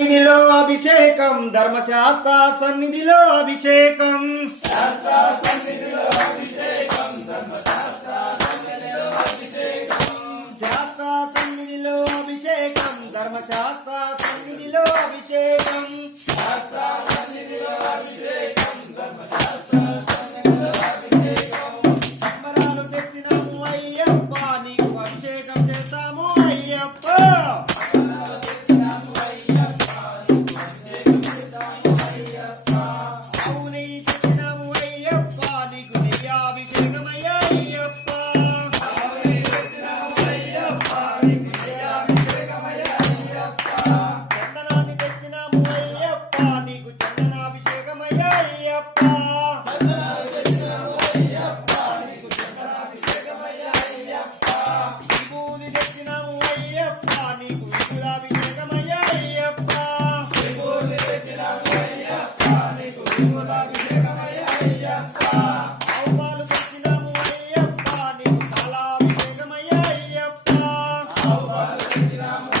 సన్నిధిలో అభిషేకం ధర్మశాస్త్ర సన్నిధిలో అభిషేకం శాస్త్ర సన్నిధిలో అభిషేకం ధర్మశాస్త్ర సన్నిధిలో అభిషేకం శాస్త్ర సన్నిధిలో అభిషేకం ధర్మశాస్త్ర సన్నిధిలో అభిషేకం శాస్త్ర సన్నిధిలో అభిషేకం ధర్మశాస్త్ర సన్నిధిలో అభిషేకం సంబరాలు తెచ్చినాము అయ్యప్ప నీకు అభిషేకం చేస్తాము అయ్యప్ప Ram